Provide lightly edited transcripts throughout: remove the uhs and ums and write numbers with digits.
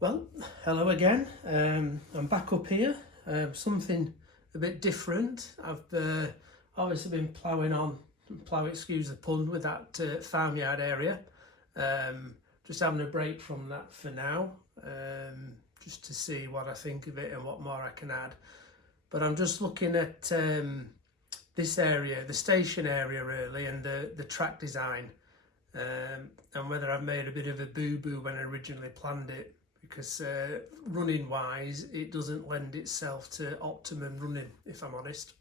Well, hello again. I'm back up here. Something a bit different. I've obviously been excuse the pun, with that farmyard area. Just having a break from that for now, just to see what I think of it and what more I can add. But I'm just looking at this area, the station area really, and the track design, and whether I've made a bit of a boo-boo when I originally planned it. Because running wise, it doesn't lend itself to optimum running, if I'm honest.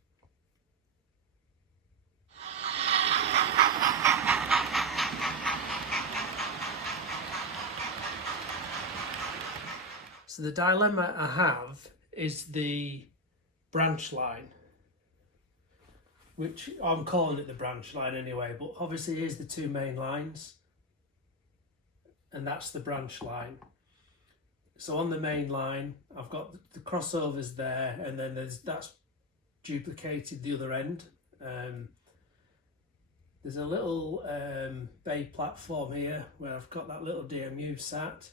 So the dilemma I have is the branch line, which I'm calling it the branch line anyway, but obviously here's the two main lines, and that's the branch line. So on the main line, I've got the crossovers there, and then that's duplicated the other end. There's a little bay platform here where I've got that little DMU sat,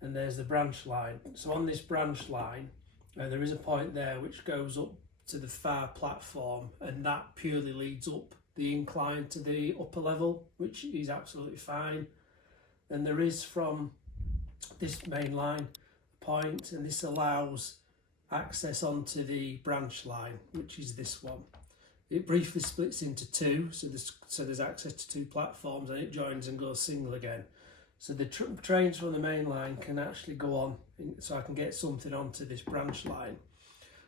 and there's the branch line. So on this branch line, there is a point there which goes up to the far platform, and that purely leads up the incline to the upper level, which is absolutely fine. And there is from this main line point, and this allows access onto the branch line, which is this one. It briefly splits into two, so there's access to two platforms, and it joins and goes single again. So the trains from the main line can actually go on, so I can get something onto this branch line.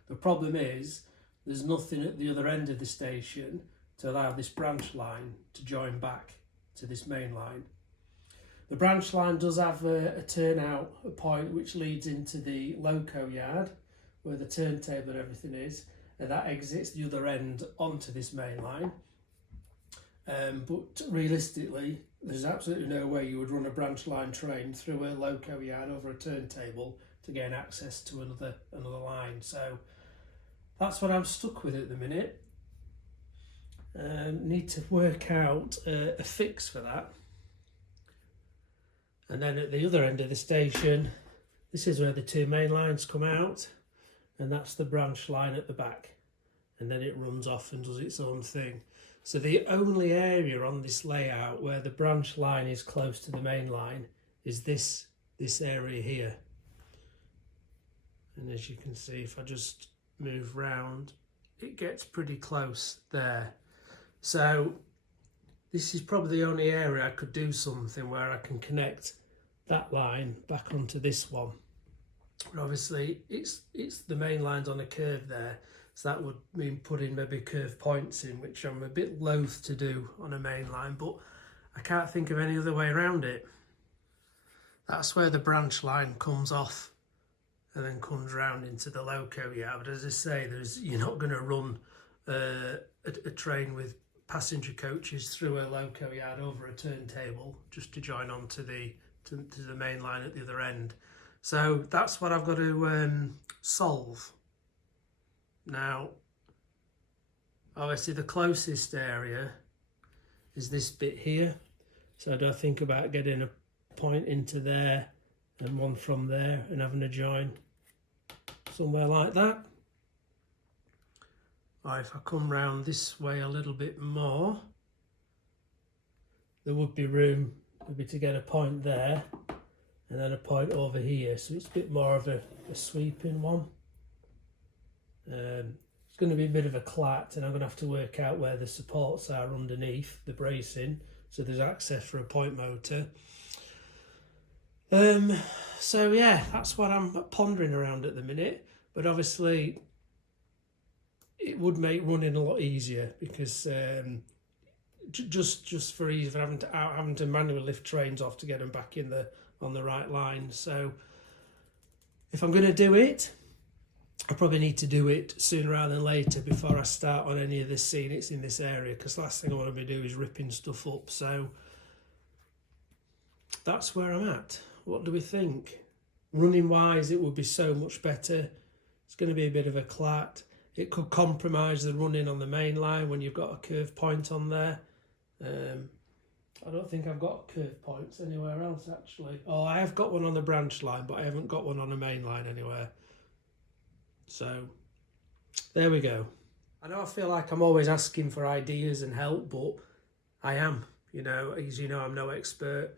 The problem is there's nothing at the other end of the station to allow this branch line to join back to this main line. The branch line does have a turnout point which leads into the loco yard where the turntable and everything is, and that exits the other end onto this main line. But realistically, there's absolutely no way you would run a branch line train through a loco yard over a turntable to gain access to another line. So that's what I'm stuck with at the minute. Need to work out a fix for that. And then at the other end of the station, this is where the two main lines come out, and that's the branch line at the back. And then it runs off and does its own thing. So the only area on this layout where the branch line is close to the main line is this area here. And as you can see, if I just move round, it gets pretty close there. So this is probably the only area I could do something where I can connect that line back onto this one. But obviously it's the main line's on a curve there, so that would mean putting maybe curved points in, which I'm a bit loath to do on a main line, but I can't think of any other way around it. That's where the branch line comes off and then comes round into the loco yard. But as I say, you're not going to run a train with passenger coaches through a loco yard over a turntable just to join on to the main line at the other end. So that's what I've got to solve. Now, obviously the closest area is this bit here. So do I think about getting a point into there and one from there and having a join somewhere like that? Or if I come round this way a little bit more, there would be room maybe to get a point there and then a point over here, so it's a bit more of a sweeping one. It's going to be a bit of a clat, and I'm going to have to work out where the supports are underneath the bracing, so there's access for a point motor. So yeah, that's what I'm pondering around at the minute, but obviously it would make running a lot easier, because just for ease of having to manually lift trains off to get them back on the right line. So if I'm going to do it, I probably need to do it sooner rather than later, before I start on any of the scenics in this area, because the last thing I want to be doing is ripping stuff up. So that's where I'm at. What do we think? Running wise, it would be so much better. It's going to be a bit of a clat. It could compromise the running on the main line when you've got a curved point on there. I don't think I've got curve points anywhere else actually. Oh, I have got one on the branch line, but I haven't got one on the main line anywhere. So there we go. I know I feel like I'm always asking for ideas and help, but I am, you know, as you know, I'm no expert.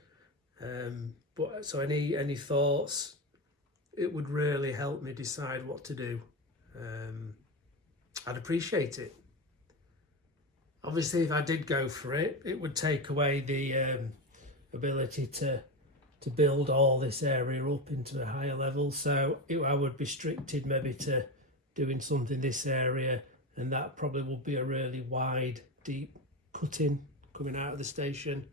But so any thoughts, it would really help me decide what to do. I'd appreciate it. Obviously, if I did go for it, it would take away the ability to build all this area up into a higher level. So I would be restricted maybe to doing something this area, and that probably would be a really wide, deep cutting coming out of the station.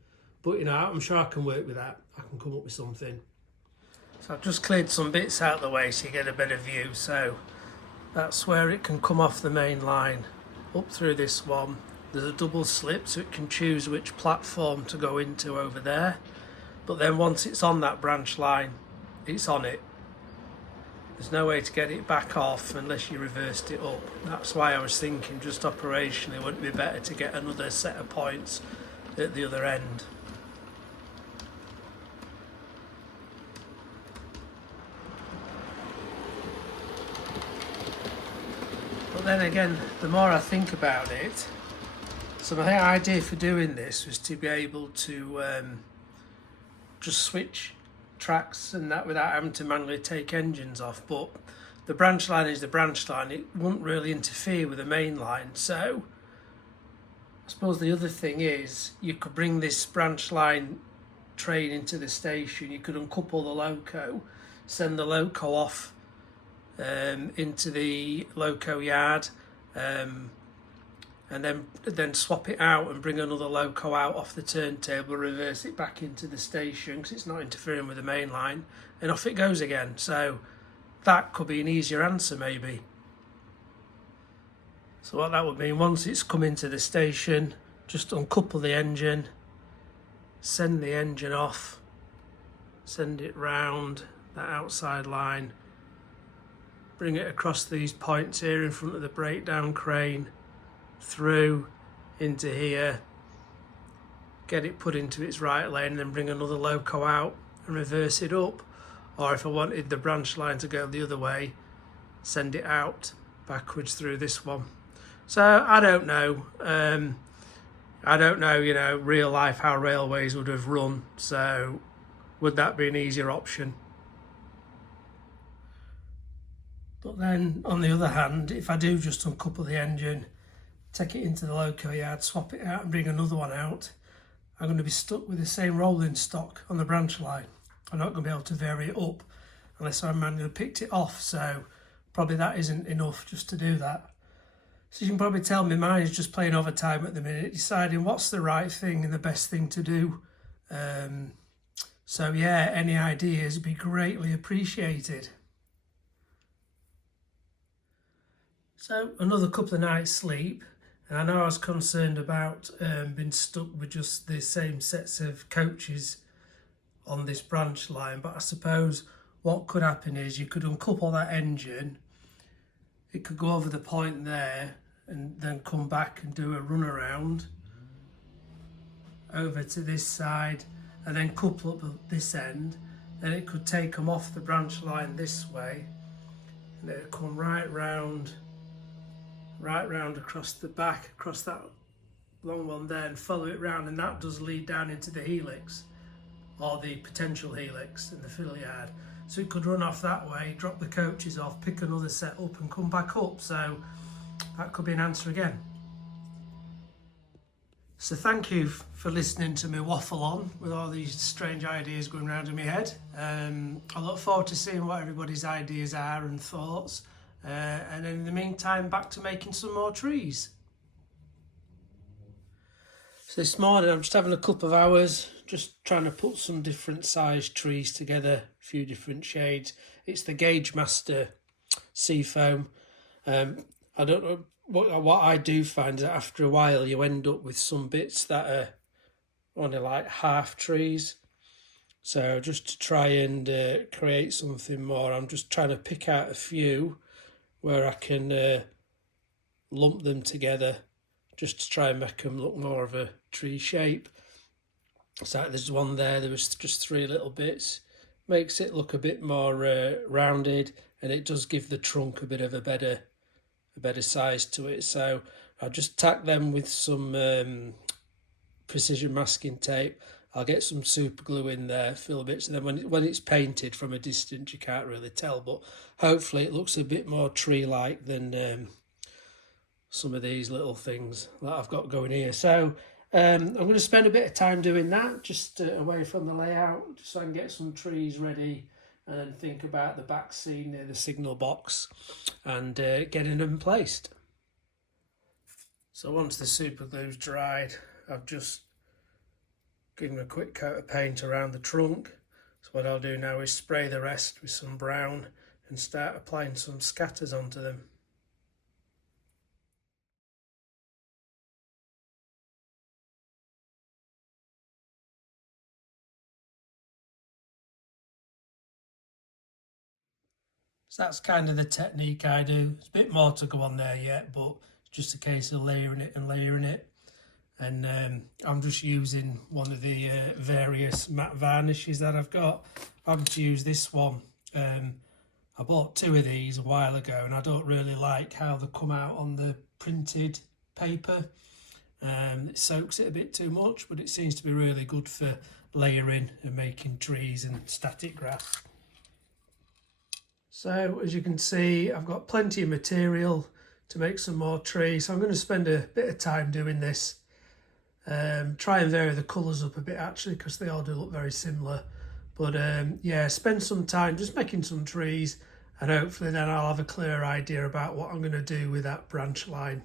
But you know, I'm sure I can work with that. I can come up with something. So I've just cleared some bits out of the way so you get a better view. So that's where it can come off the main line up through this one. There's a double slip so it can choose which platform to go into over there. But then once it's on that branch line, it's on it. There's no way to get it back off unless you reversed it up. That's why I was thinking just operationally wouldn't it be better to get another set of points at the other end. But then again, the more I think about it, so my idea for doing this was to be able to just switch tracks and that without having to manually take engines off. But the branch line is the branch line. It wouldn't really interfere with the main line. So I suppose the other thing is you could bring this branch line train into the station. You could uncouple the loco, send the loco off into the loco yard, and then swap it out and bring another loco out off the turntable, reverse it back into the station because it's not interfering with the main line, and off it goes again. So that could be an easier answer maybe. So what that would mean, once it's come into the station, just uncouple the engine, send the engine off, send it round that outside line, bring it across these points here in front of the breakdown crane, through into here, get it put into its right lane, and then bring another loco out and reverse it up. Or if I wanted the branch line to go the other way, send it out backwards through this one. So I don't know. I don't know, you know, real life how railways would have run. So would that be an easier option? But then on the other hand, if I do just uncouple the engine, take it into the loco yard, swap it out and bring another one out, I'm going to be stuck with the same rolling stock on the branch line. I'm not going to be able to vary it up unless I manually picked it off. So probably that isn't enough just to do that. So you can probably tell my mind is just playing overtime at the minute, deciding what's the right thing and the best thing to do. So yeah, any ideas would be greatly appreciated. So another couple of nights sleep, and I know I was concerned about being stuck with just the same sets of coaches on this branch line, but I suppose what could happen is you could uncouple that engine, it could go over the point there and then come back and do a run around over to this side and then couple up at this end. Then it could take them off the branch line this way and it would come right round across the back, across that long one there, and follow it round, and that does lead down into the helix or the potential helix in the fiddle yard. So it could run off that way, drop the coaches off, pick another set up and come back up. So that could be an answer again. So thank you for listening to me waffle on with all these strange ideas going around in my head. I look forward to seeing what everybody's ideas are and thoughts. And in the meantime, back to making some more trees. So this morning I'm just having a couple of hours, just trying to put some different sized trees together, a few different shades. It's the Gauge Master Seafoam. I don't know, what I do find is that after a while you end up with some bits that are only like half trees. So just to try and create something more, I'm just trying to pick out a few where I can lump them together just to try and make them look more of a tree shape. So there's one there was just 3 little bits. Makes it look a bit more rounded, and it does give the trunk a bit of a better size to it. So I'll just tack them with some precision masking tape. I'll get some super glue in there, fill bits, and then when it's painted from a distance you can't really tell, but hopefully it looks a bit more tree-like than some of these little things that I've got going here. So I'm going to spend a bit of time doing that, just away from the layout, just so I can get some trees ready and think about the back scene near the signal box and getting them placed. So once the super glue's dried, I've just given a quick coat of paint around the trunk. So what I'll do now is spray the rest with some brown and start applying some scatters onto them. So that's kind of the technique I do. There's a bit more to go on there yet, but it's just a case of layering it and layering it. And I'm just using one of the various matte varnishes that I've got. I'm to use this one. I bought 2 of these a while ago, and I don't really like how they come out on the printed paper. It soaks it a bit too much, but it seems to be really good for layering and making trees and static grass. So as you can see, I've got plenty of material to make some more trees. So I'm going to spend a bit of time doing this. Try and vary the colours up a bit actually, because they all do look very similar. But yeah, spend some time just making some trees, and hopefully then I'll have a clear idea about what I'm going to do with that branch line.